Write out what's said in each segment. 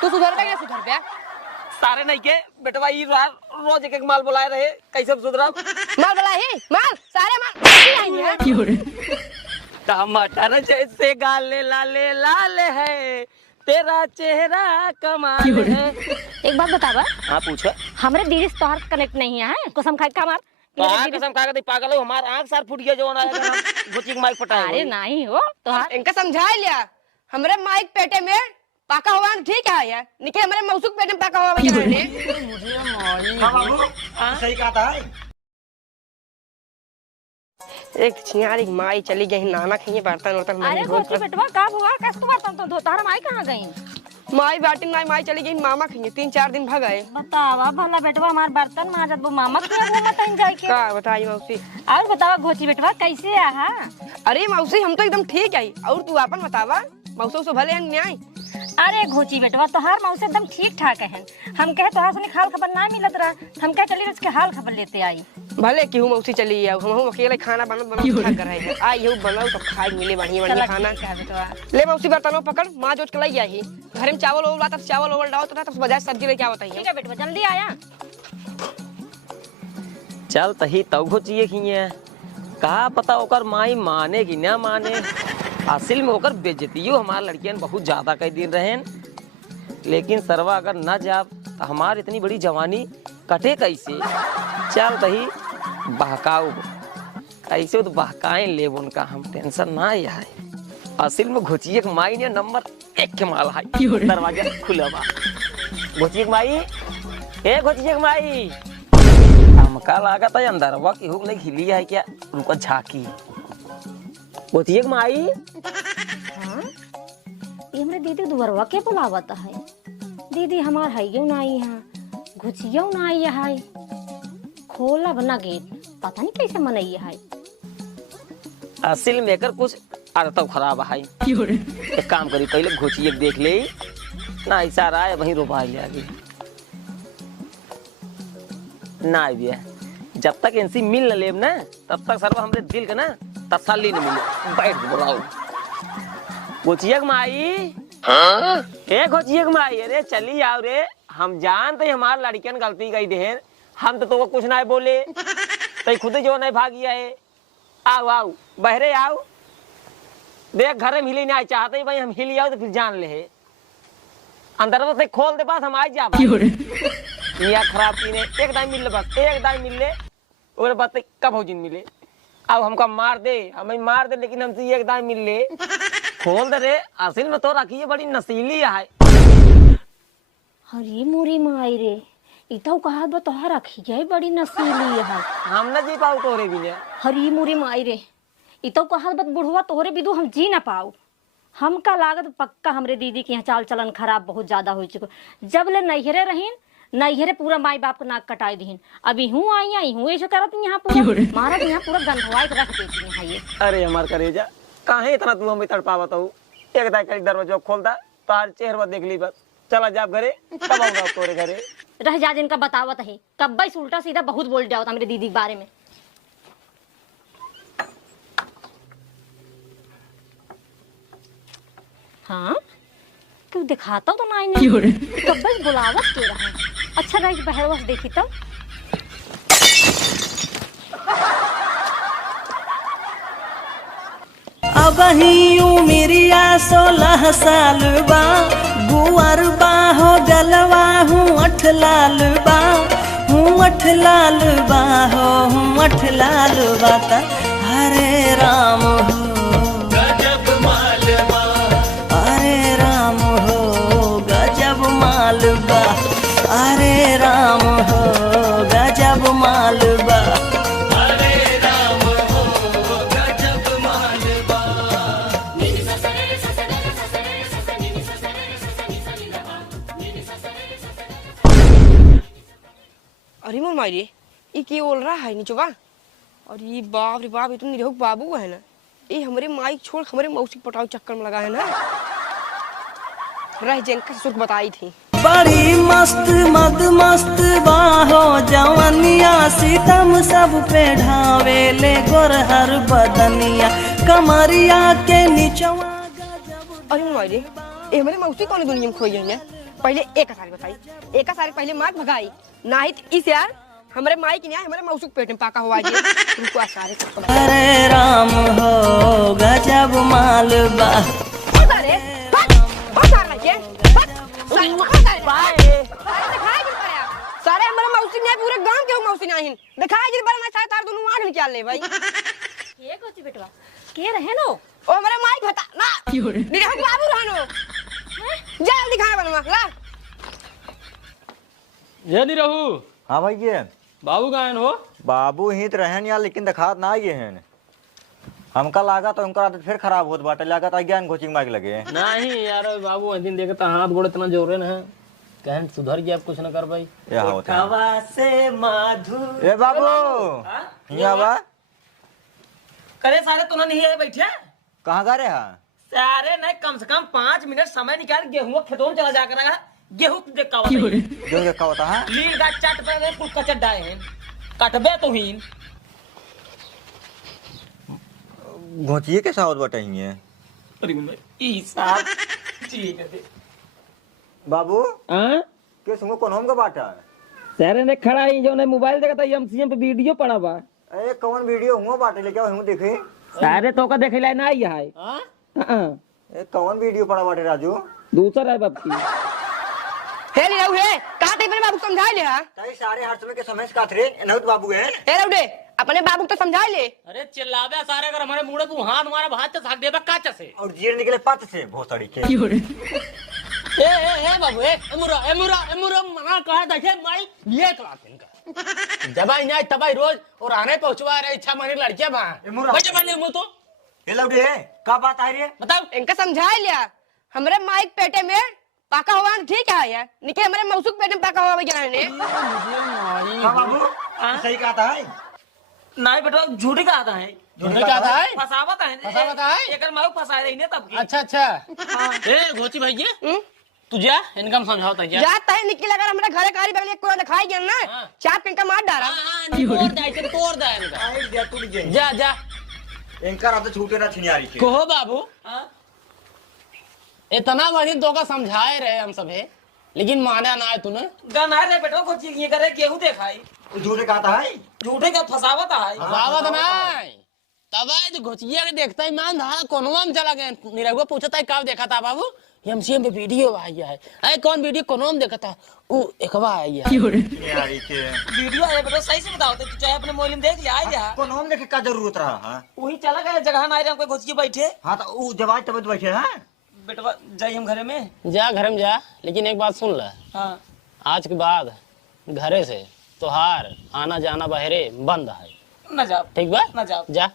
तू सुधर पे क्या सुधर पे सारे नहीं के बेटवा ई रोज एक माल बुलाए रहे कैसे सुधरा माल बुलाए ही माल सारे माल टमाटर जैसे गाले लाले लाल है तेरा चेहरा कमाल है। एक बात बतावा। हाँ पूछो। हमारे दीदी से तोहार कनेक्ट नहीं है कसम खाए का मार कसम खा के पागल हो हमार आंख सार फूट गया जो आएगा गोची माइक फटाए। अरे नहीं हो तोहार इनका समझा लिया हमारे माइक पेटे में पाका हुआ ठीक है यार निकले हमारे मौसूक पेटे में पाका हुआ सही कहा था। एक छियारी माई चली गई नाना खाइए बर्तन वर्तन। अरे गोची बेटवा का हुआ कैसे तू बर्तन तो धोता माई कहाँ गई माई बाटी माई चली गई मामा खाइए 3-4 दिन भाग गए। बतावा भला बेटवा हमार बर्तन माजत वो मामा के घूमत हन जाए के का बताई मौसी। और बतावा गोची बेटवा कैसे आहा। अरे मौसी हम तो एकदम ठीक है और तू अपन बतावा मौसो से भले न्याय। अरे घोची बेटवा तोहार मौसे एकदम ठीक ठाक है हम कहे तोहार सुनी हाल खबर ना मिलत रहा हम कहे चली उसके हाल खबर लेते आई भले क्यों मौसी चली आओ हम अकेले खाना बनत खा कर रहे हैं आई हो बनाओ तो खाई मिले बढ़िया बढ़िया खाना ले मौसी बर्तनों पकड़ मां जोत के लाई आई घर में चावल ओवला तब चावल ओवल डालो तो बाजार सब्जी लेके आवत है। ठीक है बेटवा जल्दी आया चल तही तब घोचिए खिए कहा पता ओकर माई माने कि ना माने असल में होकर बेइज्जतियो हमारे लड़कियन बहुत ज्यादा कई दिन रहे लेकिन सरवा अगर न जा तो हमार इतनी बड़ी जवानी कटे कैसे। चल तही बहकाओ कैसे तो बहकाए ले उनका हम टेंशन ना है। असल में घोचिए के माई ने नंबर 1 के माल है दरवाजा खुला बा घोचिए के माई ए घोचिए के माई हमका लागत है अंदर वा की हुक नहीं खिली है क्या रुको झाकी घोचिए के माई। हाँ ये हमरे दीदी दुबरवा के बुलावत है दीदी हमार है ना आई यहाँ घुचियो ना आई है खोला बना गेट पता नहीं कैसे मनई है। असल में कर कुछ आदत खराब है एक काम करी पहले घोचिए देख ले ना ऐसा रहा है वहीं रोपा ले आगे ना भी जब तक इनसी मिल न लेब ना तब तक सर्व हमरे दिल का ना तसल्ली न मिले बैठ बुलाओ घोचियक माई ए घोचियक माई अरे चली आओ रे हम जानते हमार लड़कियन गलती कई देर हम तो कुछ ना बोले तो खुद जो नहीं भागिया है आओ आओ बहरे आओ देख घर में हिली नहीं चाहते भाई हम हिली आओ तो फिर जान ले अंदर से खोल दे पास हम आ जा मियाँ खराब पीने एक दाई मिल ले बस एक दाई मिल ले और बात कब हो जिन मिले अब हमका मार दे हमें मार दे लेकिन हमसे एक दाई मिल ले खोल दे रे असल में तो रखी है बड़ी नसीली है। हरी मुरी माई रे इतो कहा बा तोहार रखी है बड़ी नसीली है हम न जी पाऊ तोरे भी हरी मुरी माई रे इतो कहा बत बुढ़वा तोहरे बिदु हम जी ना पाऊ हमका लागत पक्का हमरे दीदी के यहाँ चाल चलन खराब बहुत ज्यादा हो चुका जब ले नैहरे रहीन नैहरे पूरा माई बाप का नाक कटाई दीन अभी हूँ आई हूँ ऐसे करत यहाँ पूरा महाराज यहाँ पूरा गंधवाई के रख देती है ये। अरे हमार करेजा काहे इतना तू हमें तड़पावत हो एक दाई करी दरवाजा खोलता तार चेहरा देख ली बस चला जा घरे कब आऊंगा तोरे घरे रह जा जिनका बतावत है कब भाई उल्टा सीधा बहुत बोल जाओ मेरे दीदी के बारे में। हाँ क्यों दिखाता तो नहीं कब बस बुलावत के रहा अच्छा रही बहरवस देखी तब अब ही उमिरिया 16 साल बा गुआर बा हो गलवा हूँ 8 लाल बा हूँ 8 लाल बा हो हूँ 8 लाल बा ता हरे राम हो गजब मालबा हरे राम हो गजब मालबा हरे राम हो गजब मालबा अरे मोर माई रे ये की बोल रहा है नीचवा और ये बाप रे बाप ये तो निरहुक बाबू है ना ये हमारे माई छोड़ हमारे मौसी पटाव चक्कर में लगा है ना रह जिनका सुख बताई थी बड़ी मस्त मद मस्त बाहो जवनिया सीतम सब पे ढावे ले गोरहर बदनिया कमरिया के नीचवा अरे मोर माई रे ये हमारे मौसी कौन दुनिया में खोई है ना पहले एक सारी बताई, एक सारी पहले मार भगाई नहीं तो इस यार हमारे माई की नहीं हमारे मौसू पेट में पाका हुआ है तुमको सारे अरे राम हो गजब मालबा। सारे सारे हमारे मौसी ने पूरे गांव के मौसी नहीं दिखाई जिन पर मैं सारे तार दोनों आग निकाल ले भाई के कोची बेटवा के रहे नो ओ हमारे माई बता ना मेरे हम बाबू रहनो जल्दी खाना बनवा ला ये नहीं रहू। हाँ भाई ये बाबू गायन हो। बाबू ही तो रहन यार, लेकिन दिखात ना आइए हैं। हमका लागा तो उनका आदत फिर खराब होत बाटे, लागा तो ज्ञान कोचिंग मार्ग लगे नहीं यार बाबू दिन देखता हाथ गोड़ इतना जोरे ना कहन सुधर गया कुछ न कर भाई। या होता है। हवा से माधु। ए बाबू यहाँ बा करे सारे तुम नहीं है बैठे कहाँ गा रहे हा? सारे नहीं कम से कम 5 मिनट समय निकाल गेहूं खेतों में चला जाकर आया। गेहूं देखा जो देखा होता है लील गाछ चाट पे कुल कचट डाए हैं कटबे तो ही घोचिए के साथ बताइए। अरे ई साहब ठीक है बाबू हां के सुनो कौन हम का बाटा सारे ने खड़ा ही जो ने मोबाइल देखता एमसीएम पे वीडियो पड़ा बा। ए कौन वीडियो हुआ बाटे लेके हम देखे सारे तो का देखे ला ना आई है। हां ए कौन वीडियो पड़ा बाटे राजू? दूसरा है बाप की हे ले रहू हे कहां ते मेरे बाबू को समझा ले हां ताई सारे हर समय के समय से काथरे नहुत बाबू है। हे रहू दे अपने बाबू को तो समझा ले। अरे चिल्लावे सारे अगर हमारे मुंह तू हाथ हमारा हाथ से देबा काच से और जीर निकले पत से भोसड़ी के। ए बाबू ए मुरा मना कहा देखे माई ये क्लास इनका जब आई नहीं तब आई रोज और आने पहुंचवा रहे इच्छा मानी लड़कियां वहां बच्चे बने मुंह तो ए लौडे का बात आई रे बताओ इनका समझा लिया हमारे माई के पेटे में पाका हुआ ठीक है यार निके हमारे मौसू के पेटे में पाका हुआ भैया ने हां बाबू सही कहा है। नहीं बेटा झूठी कहा है झूठी कहा है फसावत है एक माऊ फसा रही ने तब की। अच्छा ए घोची भैया तू जा इनकम समझाओ तो जाता है निकल अगर हमारे घरे कारी बगल कोई दिखाई गया ना चार पिन का मार डाला तोड़ दे इनका आइडिया टूट गई। जा जा इनका रात छूटे ना छिनियारी के कहो बाबू इतना बड़ी तो का समझाए रहे हम सब है लेकिन माना ना है तूने गना रे बेटा घोची ये करे गेहूं देखाई झूठे कहा है झूठे का फसावत है बाबत नहीं तब आज घोचिया के देखता ही मान था कोनवा में चला गया निरहुआ पूछता है कब देखा था बाबू एमसीएम पे वीडियो आया है। अरे कौन वीडियो कोनवा में देखा था वो एकवा आया है छिनियारी के वीडियो है बेटा सही से बताओ तू चाहे अपने मोबाइल में देख लिया आया कौन हम देखे का जरूरत रहा हां वही चला गया जगह ना हमको घोची बैठे हां तो वो जवाज तब बैठे हैं बेटा जाइए हम घरे में जा घर में जा लेकिन एक बात सुन ले हां आज के बाद घरे से तोहार आना जाना बहरे बंद है ना जाओ ठीक बा ना जाओ जा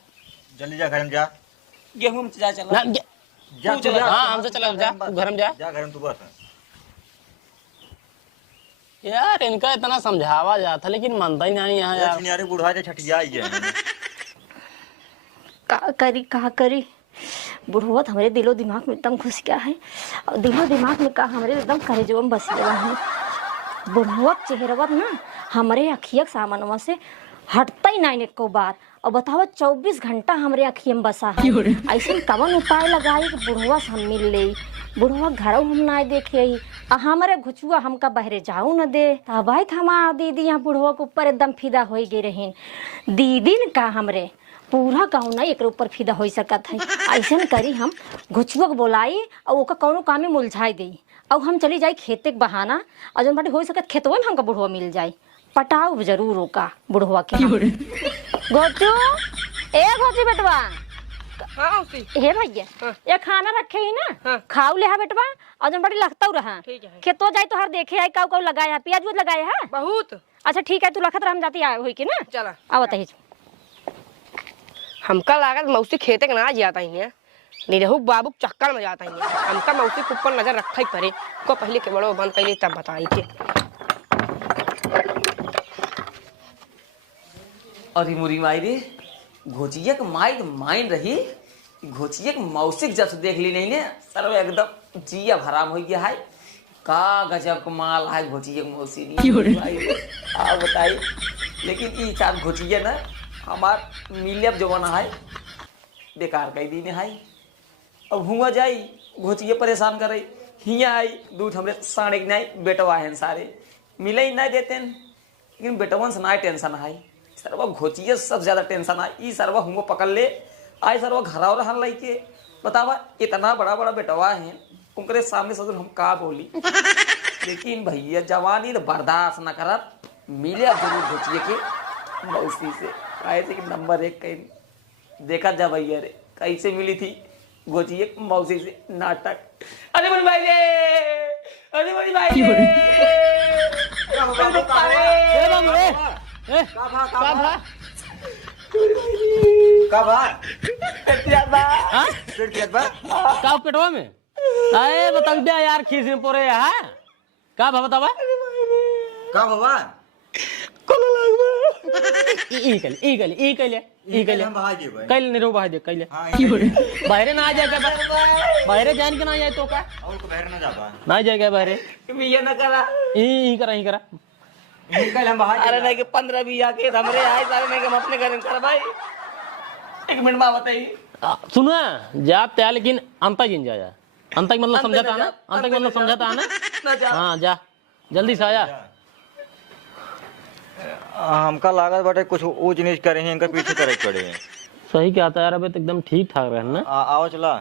जल्दी जा घर में जा गेहूं में जा चल ना जा तू जा हाँ हमसे चला जा तू घर में जा घर में तू बस यार इनका इतना समझावा जाता लेकिन मानता ही नहीं यहाँ यार छिनियारी बुढ़ा जे छटिया आई है का करी बुढ़वा हमारे दिलो दिमाग में एकदम घुस गया है और दिलो दिमाग में का हमारे एकदम करेजवा में बस गया है। बुढ़वा चेहरवा ना हमारे अखिया सामानवा से हटता ही नहीं एको बार और बताओ 24 घंटा हमारे अखिया में बसा है। ऐसे कवन उपाय लगाई कि बुढ़वा से हम मिल ले बुढ़वा घरों हम ना देखे हमारे घुचुआ हमका बहरे जाऊ न दे तब आई हमारा दीदी यहाँ बुढ़वा के ऊपर एकदम फिदा हो गई रहीन दीदी न का हमरे पूरा गाँव ना एक ऊपर फिदा हो सकत है। ऐसा करी हम घुचुआ के बोलाई और ओका कौनो काम में मुलझाई दी और हम चली जाई खेते के बहाना और जब बाटे हो सकत खेतवा में हमका बुढ़वा मिल जाए पटाऊ जरूर ओका बुढ़वा के घोचू ए घोची बेटवा हां उसी हे भैया ये खाना रखे ही ना हाँ। खाऊ ले हा बेटवा और जब बाटे लगता रहा ठीक है खेतो जाए तो हर देखे आई काऊ काऊ लगाया है प्याज वूज लगाया है बहुत अच्छा ठीक है तू लखत रह हम जाती आए होई के ना चला आवत है हमका लागत मौसी खेते के ना जाता ही है निरहु बाबू चक्कर में जाता ही है हमका मौसी के ऊपर नजर रखा ही पड़े को पहले के बड़ो बंद कर तब बताई के अरे मुरी माई रे घोचिया के माई माइन रही घोचिया के मौसिक जब से देख ली नहीं ने सर्व एकदम जिया भराम हो गया है का गजब का माल है घोचिया के मौसी नहीं आ बताई लेकिन ई चार घोचिया ना हमार मिलियप जो बना है बेकार कई दिन है अब हुआ जाई घोचिया परेशान करे हिया आई दूध हमरे साढ़े नहीं बेटवा है सारे मिले ही नहीं देते लेकिन बेटवन से ना टेंशन आई सरवा घोचिए सब ज्यादा टेंशन आई सरवा हमको पकड़ ले आई सरवा घरा और हल के बतावा इतना बड़ा बड़ा बेटवा है उनके सामने ससुर हम का बोली लेकिन भैया जवानी तो बर्दाश्त न करत मिले जरूर घोचिए के मौसी से कहे थे कि नंबर 1 कहीं देखा जा भैया रे कैसे मिली थी घोचिए मौसी से नाटक अरे बड़ी भाई रे अरे बड़ी भाई रे का पेटवा में अरे बताओ बे यार खीस में पोरे है का भा बतावा का बाबा ई कल हम बाहर जी भाई कल निरो बाहर दे कल हां बाहर ना आ जाए बाहर जान के ना जाए तो का और को बाहर ना जाबा ना जाएगा बाहर ये न करा ई करा निकल हम बाहर अरे नहीं कि 15-20 आके हमरे आए सारे नहीं कि हम अपने घर में कर भाई 1 मिनट में बताइए सुना जाप त्या लेकिन अंता जिन जाया अंता की मतलब समझाता है ना अंता की मतलब समझाता है ना हाँ जा जल्दी से आया हमका लागत बाटे कुछ ऊंच नीच करे हैं इनका पीछे करे पड़े हैं सही क्या था यार अबे तो एकदम ठीक ठाक रहे ना आओ चला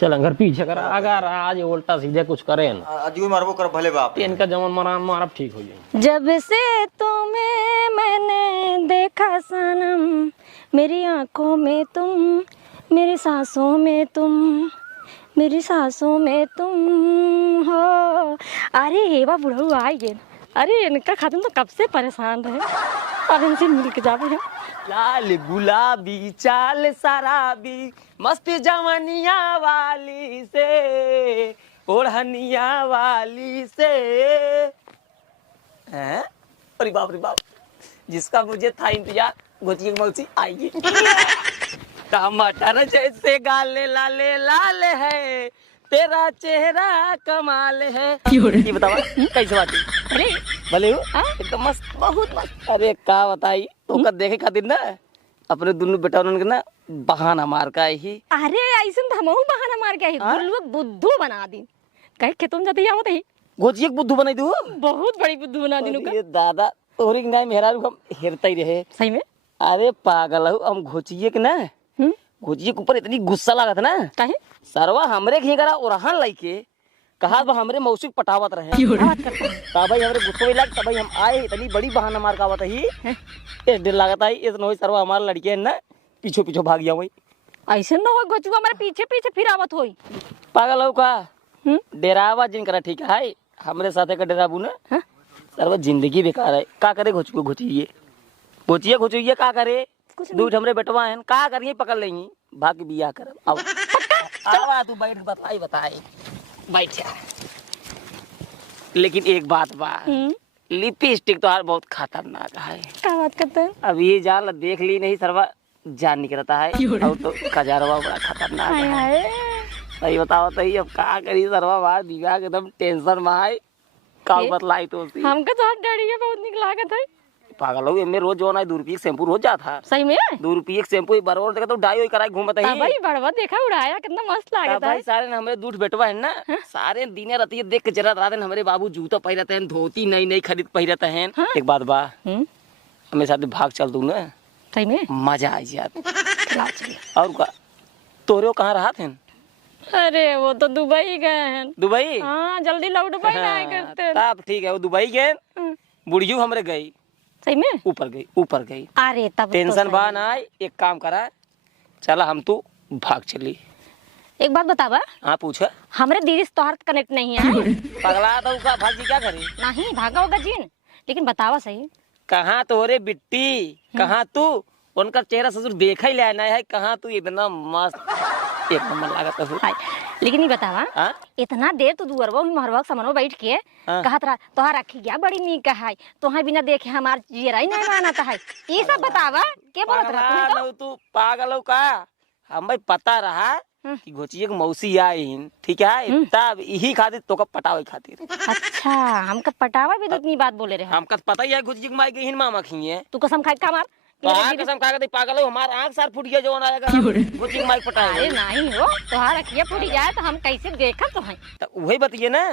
चल अंगर पीछे कर अगर आज उल्टा सीधे कुछ करे ना अजू मारबो कर भले बाप इनका जमन मरान मारब ठीक हो जाए जब से तुम्हें मैंने देखा सनम मेरी आंखों में तुम मेरी सांसों में तुम मेरी सांसों में तुम हो। अरे हेवा बुढ़ऊ आई गए अरे इनका खातून तो कब से परेशान रहे अब इनसे मिल के जावे हैं लाल गुलाबी चाल शराबी मस्त जवनिया वाली से ओढ़निया वाली से हैं अरे बाप जिसका मुझे था इंतजार गोची की मौसी आएगी टमाटर जैसे गाले लाले लाल है तेरा चेहरा कमाल है ये बतावा कैसे बात अरे भले हो एकदम मस्त बहुत मस्त अरे का बताई तो का देखे खातिर ना अपने दोनों बेटा उन्होंने ना बहाना मार का ही अरे ऐसे तो हमहू बहाना मार के आई गुल्लू बुद्धू बना दी कहे के तुम जाते आवत ही गोची एक बुद्धू बनाई दू बहुत बड़ी बुद्धू बना दी ये दादा तोरी के गाय मेहरा हम हेरता ही रहे सही में अरे पागल हो हम घोचिए के ना घोचिए के ऊपर इतनी गुस्सा लगा था ना काहे सरवा हमरे घी करा ओरहान लाइके कहा हमरे मौसी पटावत रहे का भाई हमरे गुस्सा लग तब हम आए इतनी बड़ी बहाना मार का ही इस डर लागत आई इस नोई सरवा हमारा लड़के है ना पीछे भाग गया वही ऐसे ना हो गोचुआ हमारे पीछे फिर आवत होई पागल हो का डेरावा जिन करा ठीक है हमरे साथे का डेराबू ना सरवा जिंदगी बेकार है का करे घोचिए का करे दूध हमरे बेटवा है का करिए पकड़ लेंगी भाग के बियाह कर आओ आवा तू बैठ बताई बैठ जा लेकिन एक बात बा लिपस्टिक तो यार बहुत खतरनाक है क्या बात करते हैं अब ये जान देख ली नहीं सरवा जान निकलता है और तो खजारवा बड़ा खतरनाक है सही बताओ सही अब का करी सरवा बाहर बिगा के एकदम टेंशन में है का बतलाई तो हमका तो हाथ डरी है बहुत निक लागत है पागल हो मैं रोज जो ना 2 रुपये शैम्पू रोज जाता सही में 2 रुपये शैम्पू बरोबर देखा तो डाई कराई घूमता है भाई बड़वा देखा उड़ाया कितना मस्त लागत है सारे हमारे दूध बेटवा है ना सारे दिने रहती है देख के जरा रात हमारे बाबू जूता पहनते हैं धोती नई खरीद पहनते हैं एक बात बा हमें साथ भाग चल दूं ना सही में मजा आ जाता और का तोरे कहाँ रहा थे अरे वो तो दुबई गए हैं दुबई हाँ जल्दी लौट पाई ना करते तब ठीक है वो दुबई गए बुढ़ियो हमरे गई सही में ऊपर गई अरे तब टेंशन बा ना एक काम करा चला हम तू भाग चली एक बात बतावा हाँ पूछा हमारे दीदी से तोहार कनेक्ट नहीं है पगला तो का भाग जी क्या करे नहीं भागा होगा जीन लेकिन बतावा सही कहाँ तोरे बिट्टी कहाँ तू उनका चेहरा ससुर देखा ही लेना है कहाँ तू इतना मस्त एक नंबर लागत है लेकिन ये बतावा इतना देर तो दुअरवा महरवा समनवा बैठ के कहत रहा तोहार रखी गया बड़ी नीक है तोहार बिना देखे हमार जीरा ही नहीं मानता है ये सब बतावा के बोलत रहा तू पागल हो का हम भाई पता रहा कि घोचिए के मौसी आई ठीक है तब यही खातिर तो का पटावे खातिर अच्छा हमका पटावा भी तो इतनी बात बोले रहे हमका पता ही है घोचिए के माई के हिन मामा खिए तू कसम खाए का मार तो आग कसम खा के पागल हो, हमारा आंख सार फूट गया जवन आएगा कोचिंग माइक पटाए। अरे नहीं हो तोहार अखिया फूट जाए तो हम कैसे देखा तो है। तो वही बतिए ना,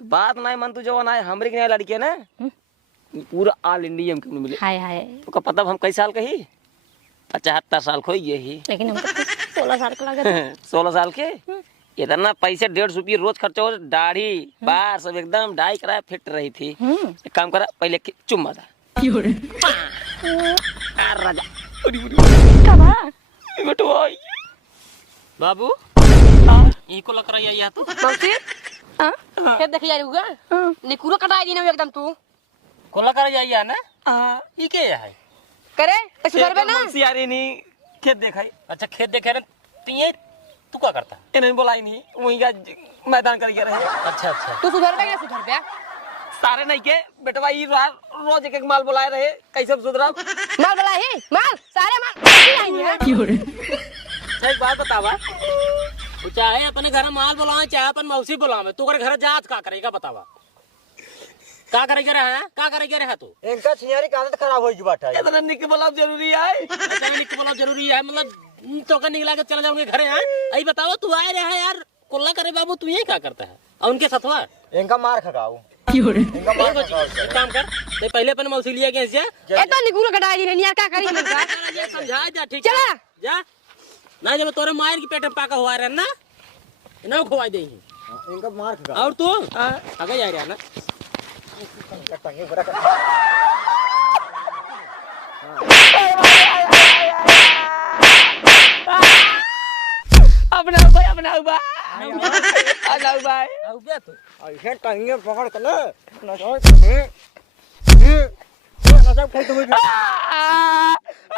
बात नहीं मन तू जवन आए हमरे के लड़की है ना, पूरा ऑल इंडिया में मिले। हाय हाय तो पता हम कई साल कही 75 साल खोई यही, लेकिन हमको 16 साल का लगा 16 साल के इतना पैसे 150 रुपये रोज खर्चा हो, दाढ़ी बार सब एकदम डाई करा फिट रही थी। एक काम करा पहले चुम्मा था राजा बाबू ई को लग रही है तो मौसी फिर देखिए यार होगा निकुरो कटाई दी ना एकदम तू कोला कर जाइए ना। ई के है करे ऐसे करबे ना सियारी नहीं खेत देखाई। अच्छा खेत देखे रे तिये तू क्या करता? इन्हें बोलाई नहीं, वहीं का मैदान कर गया रहे। अच्छा अच्छा तू सुधर पे सुधर पे सारे नहीं के बेटवा ई रोज एक माल बुलाए रहे, कैसे सुधरा माल बला ही माल सारे माल आएंगे। एक बात बतावा, चाहे अपने घर माल बुलावे चाहे अपन मौसी बुलावे, तू घर घर जांच का करेगा बतावा? का करेगा रहा है, का करेगा रहा तू? इनका छियारी का आदत खराब हो बाटा है। इतना निक बोला जरूरी है, अच्छा निक बोला जरूरी है, मतलब तो का निकला के चला जाओगे घरे हैं। आई बताओ तू आए रहा है यार कोल्ला करे बाबू, तू ये क्या करता है? और उनके साथवा इनका मार खकाऊ। एक काम कर, तो पहले अपन मौसी लिया गया से ए तो निकुरो कटाई दी नहीं क्या करी इनका ये समझा जा ठीक चला जा ना, जब तोरे मायर की पेट में पाका हुआ रहे ना इना खुआ दे इनका मार खकाऊ। और तू आगे जा रहा ना अपना भाई अपना भाई अपना भाई आउ बे तू ऐसे टांगे पकड़ के ना ना सब खाई तो